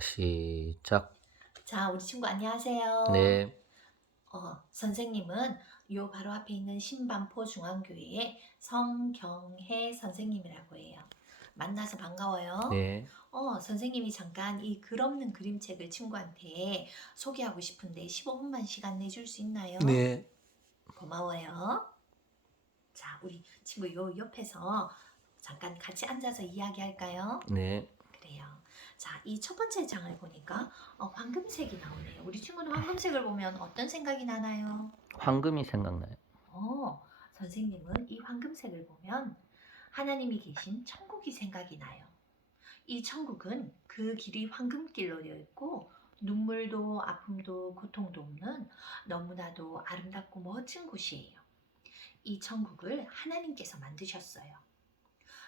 시작. 자, 우리 친구 안녕하세요. 네, 선생님은 요 바로 앞에 있는 신반포 중앙교회의 성경혜 선생님이라고 해요. 만나서 반가워요. 네, 선생님이 잠깐 이 글 없는 그림책을 친구한테 소개하고 싶은데 15분만 시간 내줄 수 있나요? 네, 고마워요. 자, 우리 친구 요 옆에서 잠깐 같이 앉아서 이야기할까요? 네. 그래요. 자, 이 첫 번째 장을 보니까 황금색이 나오네요. 우리 친구는 황금색을 보면 어떤 생각이 나나요? 황금이 생각나요. 선생님은 이 황금색을 보면 하나님이 계신 천국이 생각이 나요. 이 천국은 그 길이 황금길로 되어 있고 눈물도 아픔도 고통도 없는 너무나도 아름답고 멋진 곳이에요. 이 천국을 하나님께서 만드셨어요.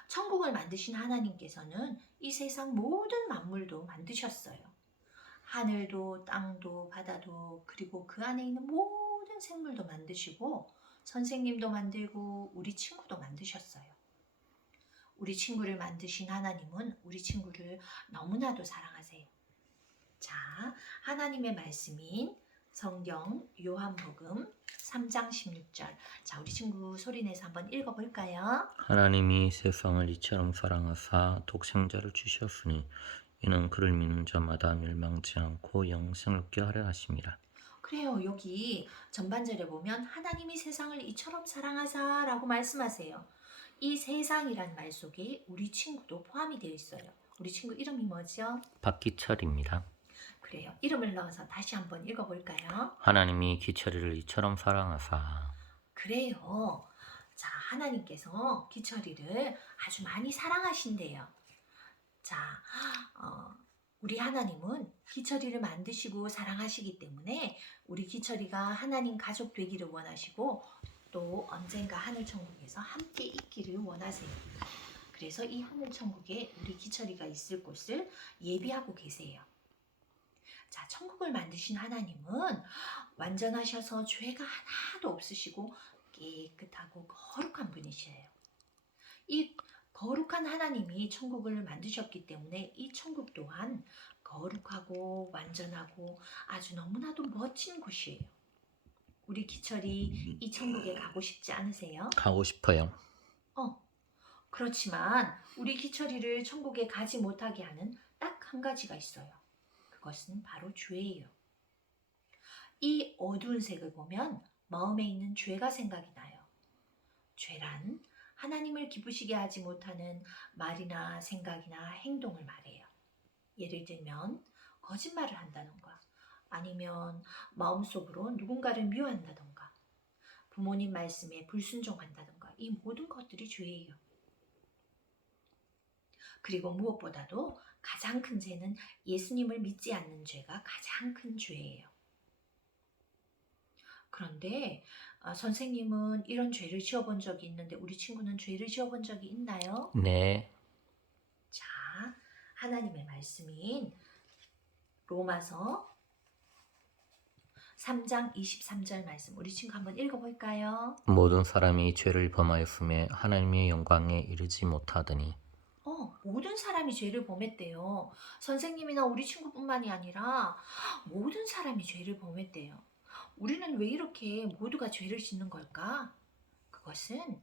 천국을 만드신 하나님께서는 이 세상 모든 만물도 만드셨어요. 하늘도 땅도 바다도 그리고 그 안에 있는 모든 생물도 만드시고 선생님도 만들고 우리 친구도 만드셨어요. 우리 친구를 만드신 하나님은 우리 친구를 너무나도 사랑하세요. 자, 하나님의 말씀인 성경 요한복음 3장 16절. 자, 우리 친구 소리내서 한번 읽어볼까요? 하나님이 세상을 이처럼 사랑하사 독생자를 주셨으니 이는 그를 믿는 자마다 멸망치 않고 영생을 얻게 하려 하심이라. 그래요. 여기 전반절에 보면 하나님이 세상을 이처럼 사랑하사라고 말씀하세요. 이 세상이란 말 속에 우리 친구도 포함이 되어 있어요. 우리 친구 이름이 뭐죠? 박기철입니다. 그래요. 이름을 넣어서 다시 한번 읽어볼까요? 하나님이 기철이를 이처럼 사랑하사. 그래요. 자, 하나님께서 기철이를 아주 많이 사랑하신대요. 자, 어, 우리 하나님은 기철이를 만드시고 사랑하시기 때문에 우리 기철이가 하나님 가족 되기를 원하시고 또 언젠가 하늘천국에서 함께 있기를 원하세요. 그래서 이 하늘천국에 우리 기철이가 있을 곳을 예비하고 계세요. 자, 천국을 만드신 하나님은 완전하셔서 죄가 하나도 없으시고 깨끗하고 거룩한 분이시에요. 이 거룩한 하나님이 천국을 만드셨기 때문에 이 천국 또한 거룩하고 완전하고 아주 너무나도 멋진 곳이에요. 우리 기철이 이 천국에 가고 싶지 않으세요? 가고 싶어요. 그렇지만 우리 기철이를 천국에 가지 못하게 하는 딱 한 가지가 있어요. 그것은 바로 죄예요. 이 어두운 색을 보면 마음에 있는 죄가 생각이 나요. 죄란 하나님을 기쁘시게 하지 못하는 말이나 생각이나 행동을 말해요. 예를 들면 거짓말을 한다던가 아니면 마음속으로 누군가를 미워한다던가 부모님 말씀에 불순종한다던가 이 모든 것들이 죄예요. 그리고 무엇보다도 가장 큰 죄는 예수님을 믿지 않는 죄가 가장 큰 죄예요. 그런데 선생님은 이런 죄를 지어본 적이 있는데 우리 친구는 죄를 지어본 적이 있나요? 네, 자, 하나님의 말씀인 로마서 3장 23절 말씀 우리 친구 한번 읽어볼까요? 모든 사람이 죄를 범하였음에 하나님의 영광에 이르지 못하더니. 모든 사람이 죄를 범했대요. 선생님이나 우리 친구뿐만이 아니라 모든 사람이 죄를 범했대요. 우리는 왜 이렇게 모두가 죄를 짓는 걸까? 그것은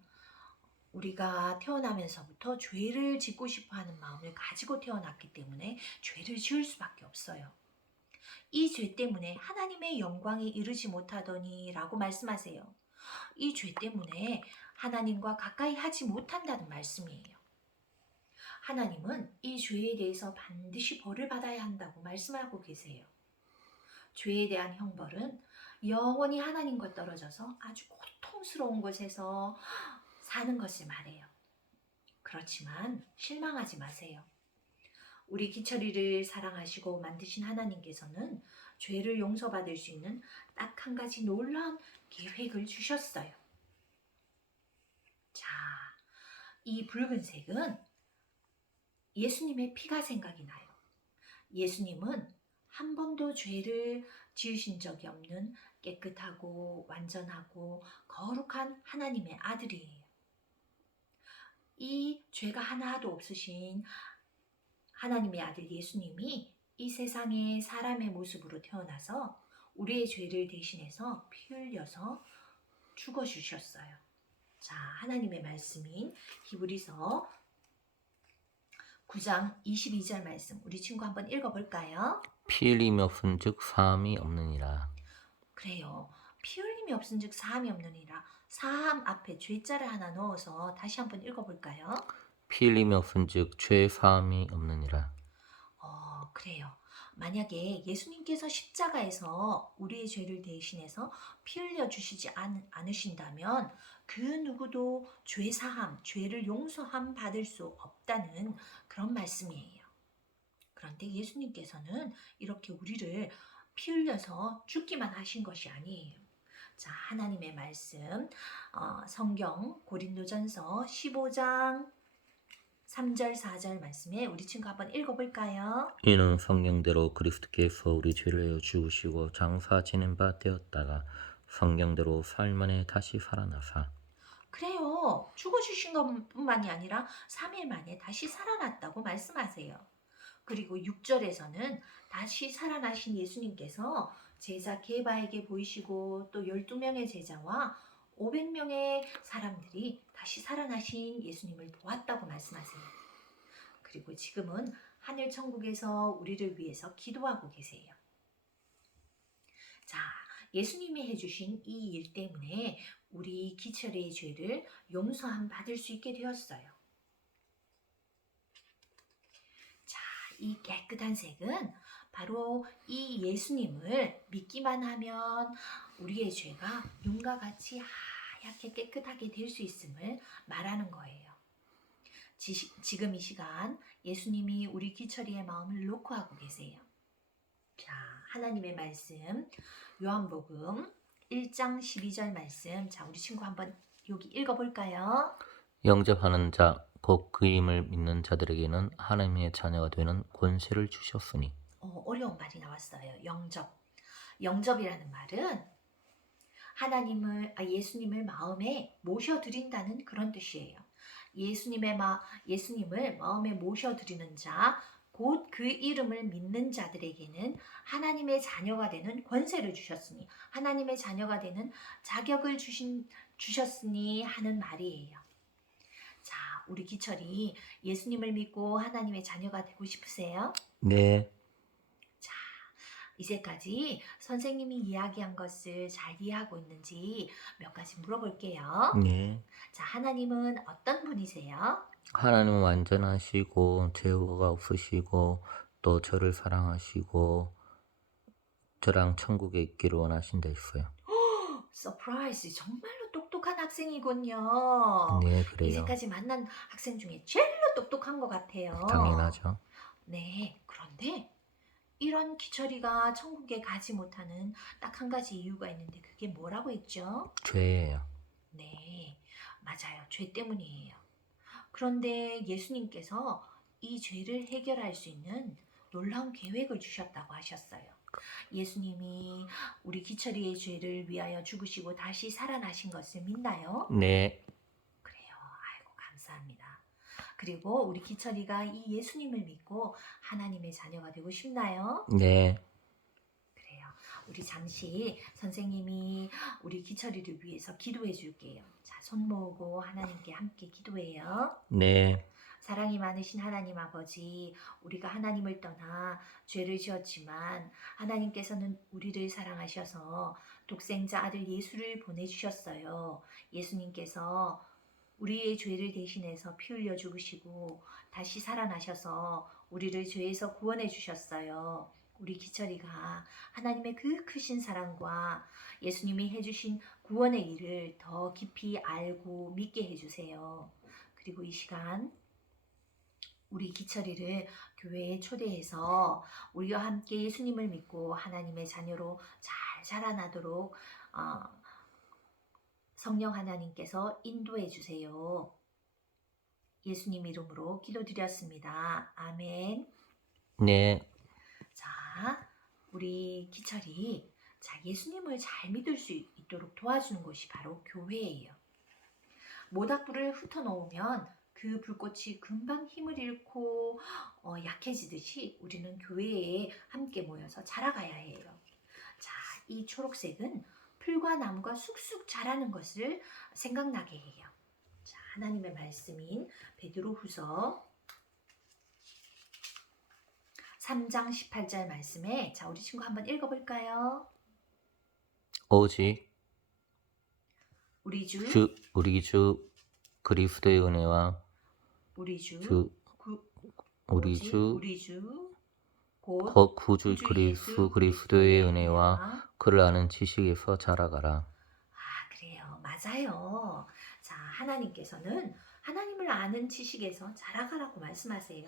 우리가 태어나면서부터 죄를 짓고 싶어 하는 마음을 가지고 태어났기 때문에 죄를 지을 수밖에 없어요. 이 죄 때문에 하나님의 영광에 이르지 못하더니 라고 말씀하세요. 이 죄 때문에 하나님과 가까이 하지 못한다는 말씀이에요. 하나님은 이 죄에 대해서 반드시 벌을 받아야 한다고 말씀하고 계세요. 죄에 대한 형벌은 영원히 하나님과 떨어져서 아주 고통스러운 곳에서 사는 것을 말해요. 그렇지만 실망하지 마세요. 우리 기철이를 사랑하시고 만드신 하나님께서는 죄를 용서받을 수 있는 딱 한 가지 놀라운 계획을 주셨어요. 자, 이 붉은색은 예수님의 피가 생각이 나요. 예수님은 한 번도 죄를 지으신 적이 없는 깨끗하고 완전하고 거룩한 하나님의 아들이에요. 이 죄가 하나도 없으신 하나님의 아들 예수님이 이 이 세상에 사람의 모습으로 태어나서 우리의 죄를 대신해서 피 흘려서 죽어주셨어요. 자, 하나님의 말씀인 히브리서 9장 22절 말씀 우리 친구 한번 읽어볼까요? 피 흘림이 없은즉 사함이 없느니라. 그래요. 피 흘림이 없은즉 사함이 없느니라. 사함 앞에 죄자를 하나 넣어서 다시 한번 읽어볼까요? 피 흘림이 없은즉 죄 사함이 없느니라. 그래요. 만약에 예수님께서 십자가에서 우리의 죄를 대신해서 피 흘려 주시지 않으신다면 그 누구도 죄 사함, 죄를 용서함 받을 수 없다는 그런 말씀이에요. 그런데 예수님께서는 이렇게 우리를 피 흘려서 죽기만 하신 것이 아니에요. 자, 하나님의 말씀, 성경 고린도전서 15장 3절 4절 말씀에 우리 친구 한번 읽어볼까요? 이는 성경대로 그리스도께서 우리 죄를 내어 죽으시고 장사 지낸 바 되었다가 성경대로 사흘 만에 다시 살아나사. 그래요. 죽어주신 것뿐만이 아니라 3일 만에 다시 살아났다고 말씀하세요. 그리고 6절에서는 다시 살아나신 예수님께서 제자 게바에게 보이시고 또 12명의 제자와 500명의 사람들이 다시 살아나신 예수님을 보았다고 말씀하세요. 그리고 지금은 하늘 천국에서 우리를 위해서 기도하고 계세요. 자, 예수님이 해주신 이 일 때문에 우리 기철의 죄를 용서함 받을 수 있게 되었어요. 자, 이 깨끗한 색은 바로 이 예수님을 믿기만 하면 우리의 죄가 눈과 같이 하얗게 깨끗하게 될 수 있음을 말하는 거예요. 지금 이 시간 예수님이 우리 기철이의 마음을 놓고 하고 계세요. 자, 하나님의 말씀 요한복음 1장 12절 말씀. 자, 우리 친구 한번 여기 읽어볼까요? 영접하는 자 곧 그 이름을 믿는 자들에게는 하나님의 자녀가 되는 권세를 주셨으니. 어려운 말이 나왔어요. 영접이라는 말은 예수님을 마음에 모셔드린다는 그런 뜻이에요. 예수님을 마음에 모셔드리는 자, 곧 그 이름을 믿는 자들에게는 하나님의 자녀가 되는 권세를 주셨으니, 하나님의 자녀가 되는 자격을 주셨으니 하는 말이에요. 자, 우리 기철이 예수님을 믿고 하나님의 자녀가 되고 싶으세요? 네. 자, 이제까지 선생님이 이야기한 것을 잘 이해하고 있는지 몇 가지 물어볼게요. 네. 자, 하나님은 어떤 분이세요? 하나님은 완전하시고 죄가 없으시고 또 저를 사랑하시고 저랑 천국에 있기를 원하신다 했어요. 서프라이즈, 정말로 똑똑한 학생이군요. 네, 그래요. 이제까지 만난 학생 중에 제일 똑똑한 것 같아요. 당연하죠. 네, 그런데 이런 기철이가 천국에 가지 못하는 딱 한 가지 이유가 있는데 그게 뭐라고 했죠? 죄예요. 네, 맞아요. 죄 때문이에요. 그런데 예수님께서 이 죄를 해결할 수 있는 놀라운 계획을 주셨다고 하셨어요. 예수님이 우리 기철이의 죄를 위하여 죽으시고 다시 살아나신 것을 믿나요? 네. 그래요. 아이고, 감사합니다. 그리고 우리 기철이가 이 예수님을 믿고 하나님의 자녀가 되고 싶나요? 네. 그래요. 우리 잠시 선생님이 우리 기철이를 위해서 기도해 줄게요. 자, 손 모으고 하나님께 함께 기도해요. 네. 사랑이 많으신 하나님 아버지, 우리가 하나님을 떠나 죄를 지었지만 하나님께서는 우리를 사랑하셔서 독생자 아들 예수를 보내주셨어요. 예수님께서 우리의 죄를 대신해서 피 흘려 죽으시고 다시 살아나셔서 우리를 죄에서 구원해 주셨어요. 우리 기철이가 하나님의 그 크신 사랑과 예수님이 해주신 구원의 일을 더 깊이 알고 믿게 해주세요. 그리고 이 시간 우리 기철이를 교회에 초대해서 우리와 함께 예수님을 믿고 하나님의 자녀로 잘 자라나도록 성령 하나님께서 인도해 주세요. 예수님 이름으로 기도드렸습니다. 아멘. 네. 자, 우리 기철이 예수님을 잘 믿을 수 있도록 도와주는 곳이 바로 교회예요. 모닥불을 흩어놓으면 그 불꽃이 금방 힘을 잃고 약해지듯이 우리는 교회에 함께 모여서 자라가야 해요. 자, 이 초록색은 풀과 나무가 쑥쑥 자라는 것을 생각나게 해요. 자, 하나님의 말씀인 베드로후서 3장 18절 말씀에 자, 우리 친구 한번 읽어볼까요? 오직 우리 주 우리 주 그리스도의 은혜와 우리 주 주 구, 우리 오직 주 우리 주 곧 곧 구주 구주 예수 그리스도의 은혜와 은혜와 그를 아는 지식에서 자라가라. 그래요. 맞아요. 자, 하나님께서는 하나님을 아는 지식에서 자라가라고 말씀하세요.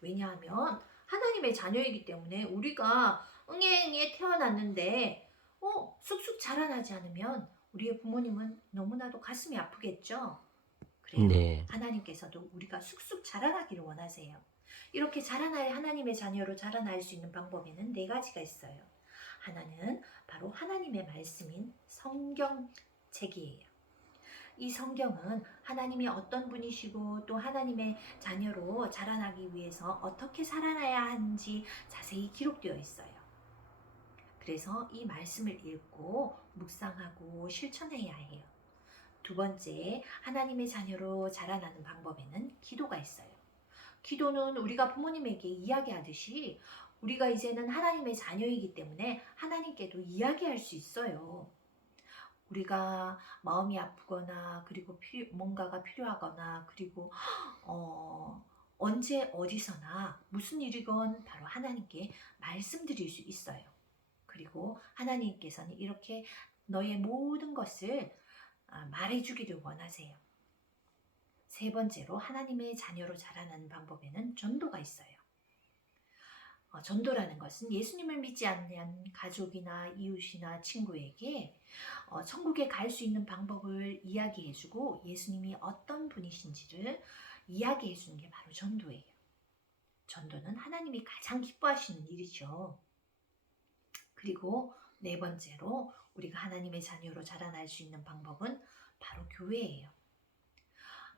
왜냐하면 하나님의 자녀이기 때문에 우리가 응애응애 태어났는데 쑥쑥 자라나지 않으면 우리의 부모님은 너무나도 가슴이 아프겠죠. 그래요. 네. 하나님께서도 우리가 쑥쑥 자라나기를 원하세요. 이렇게 자라나야 하나님의 자녀로 자라날 수 있는 방법에는 4가지가 있어요. 하나는 바로 하나님의 말씀인 성경책이에요. 이 성경은 하나님이 어떤 분이시고 또 하나님의 자녀로 자라나기 위해서 어떻게 살아나야 하는지 자세히 기록되어 있어요. 그래서 이 말씀을 읽고 묵상하고 실천해야 해요. 2번째, 하나님의 자녀로 자라나는 방법에는 기도가 있어요. 기도는 우리가 부모님에게 이야기하듯이 우리가 이제는 하나님의 자녀이기 때문에 하나님께도 이야기할 수 있어요. 우리가 마음이 아프거나 그리고 뭔가가 필요하거나 그리고 언제 어디서나 무슨 일이건 바로 하나님께 말씀드릴 수 있어요. 그리고 하나님께서는 이렇게 너의 모든 것을 말해주기를 원하세요. 3번째로 하나님의 자녀로 자라나는 방법에는 전도가 있어요. 전도라는 것은 예수님을 믿지 않는 가족이나 이웃이나 친구에게 천국에 갈 수 있는 방법을 이야기해주고 예수님이 어떤 분이신지를 이야기해주는 게 바로 전도예요. 전도는 하나님이 가장 기뻐하시는 일이죠. 그리고 4번째로 우리가 하나님의 자녀로 자라날 수 있는 방법은 바로 교회예요.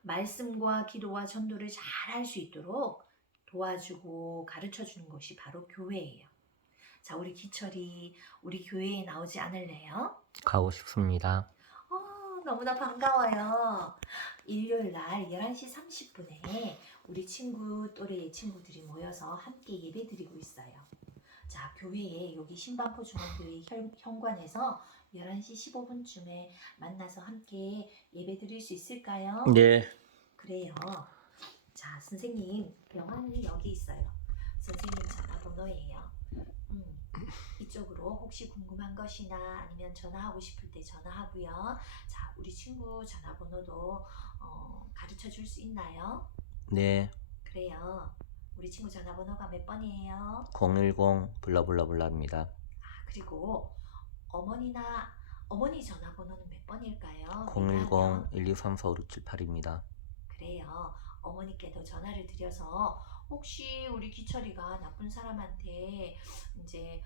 말씀과 기도와 전도를 잘 할 수 있도록 도와주고 가르쳐주는 것이 바로 교회예요. 자, 우리 기철이 우리 교회에 나오지 않을래요? 가고 싶습니다. 너무나 반가워요. 일요일날 11시 30분에 우리 친구 또래의 친구들이 모여서 함께 예배 드리고 있어요. 자, 교회에 여기 신반포 중앙교회 현관에서 11시 15분쯤에 만나서 함께 예배 드릴 수 있을까요? 네. 그래요. 자, 선생님 명함이 여기 있어요. 선생님 전화번호예요. 이쪽으로 혹시 궁금한 것이나 아니면 전화하고 싶을 때 전화하고요. 자, 우리 친구 전화번호도 가르쳐 줄 수 있나요? 네. 그래요. 우리 친구 전화번호가 몇 번이에요? 010 블라블라블라입니다. 그리고 어머니 전화번호는 몇 번일까요? 010 123456778입니다. 그래요. 어머니께도 전화를 드려서 혹시 우리 기철이가 나쁜 사람한테 이제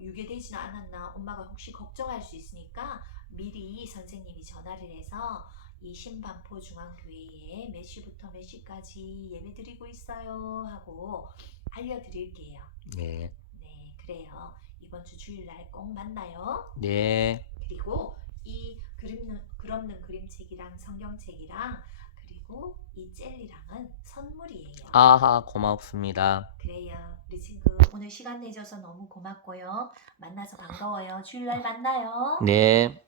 유괴되지는 않았나 엄마가 혹시 걱정할 수 있으니까 미리 선생님이 전화를 해서 이 신반포 중앙교회에 몇 시부터 몇 시까지 예배 드리고 있어요 하고 알려드릴게요. 네. 네, 그래요. 이번 주 주일날 꼭 만나요. 네. 그리고 이 그림는 그림책이랑 성경책이랑 그리고 이 젤리랑은 선물이에요. 아하, 고맙습니다. 그래요. 우리 친구 오늘 시간 내줘서 너무 고맙고요. 만나서 반가워요. 주일날 만나요. 네.